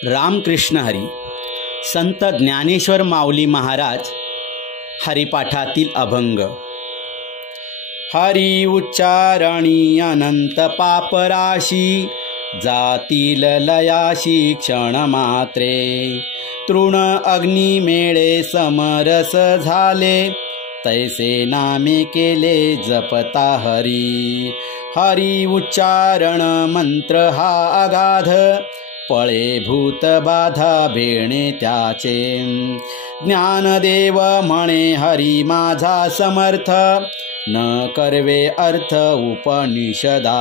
रामकृष्ण हरी. संत ज्ञानेश्वर माऊली महाराज हरिपाठातील अभंग. हरी उच्चारणी अनंत पापराशी, जातील लयाशी क्षण मात्रे. तृण अग्नी मेळे समरस झाले, तैसे नामे केले जपता हरी. हरी उच्चारण मंत्र हा अगाध, पळे भूत बाधा भेणे त्याचे. ज्ञानदेव म्हणे हरी माझा समर्थ, न करवे अर्थ उपनिषदा.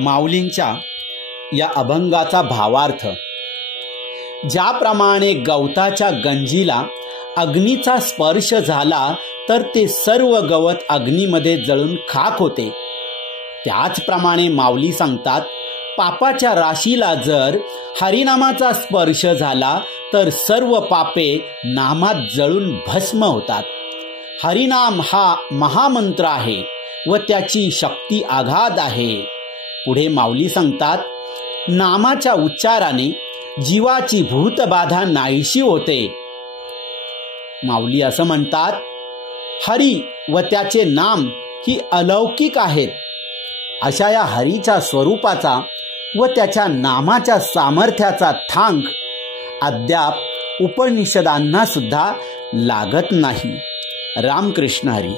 माऊलींच्या या अभंगाचा भावार्थ: ज्याप्रमाणे गवताच्या गंजीला अग्नीचा स्पर्श झाला तर ते सर्व गवत अग्नीमध्ये जळून खाक होते, त्याचप्रमाणे माऊली सांगतात, पापाच्या राशीला जर हरिनामाचा स्पर्श झाला तर सर्व पापे नामात जळून भस्म होतात. हरिनाम हा महामंत्र आहे व त्याची शक्ती अगाध आहे. पुढे माऊली सांगतात, नामाच्या उच्चाराने जीवाची भूतबाधा नाहीशी होते. माऊली असं म्हणतात, हरी व त्याचे नाम ही अलौकिक आहेत. अशा या हरीच्या स्वरूपाचा व त्याच्या नामाच्या सामर्थ्याचा थांग अद्याप उपनिषदांना सुद्धा लागत नाही. रामकृष्ण हरी.